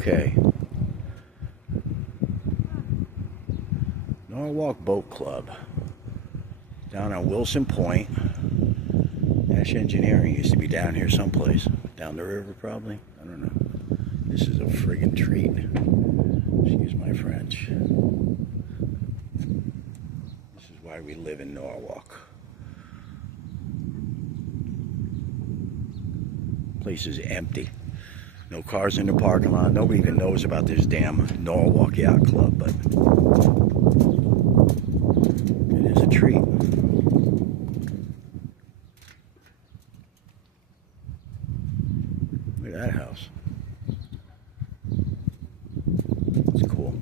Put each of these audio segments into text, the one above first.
Okay. Norwalk Boat Club. Down on Wilson Point. Nash Engineering used to be down here someplace. Down the river, probably. I don't know. This is a friggin' treat. Excuse my French. This is why we live in Norwalk. Place is empty. No cars in the parking lot. Nobody even knows about this damn Norwalk Yacht Club, but it is a treat. Look at that house. It's cool.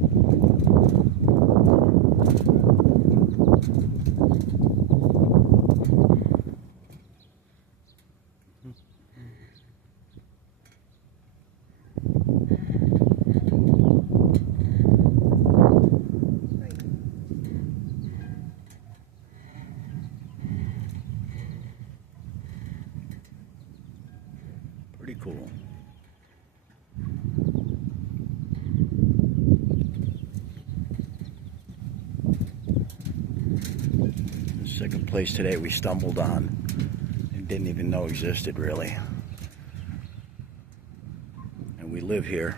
Pretty cool. The second place today we stumbled on and didn't even know existed, really. And we live here.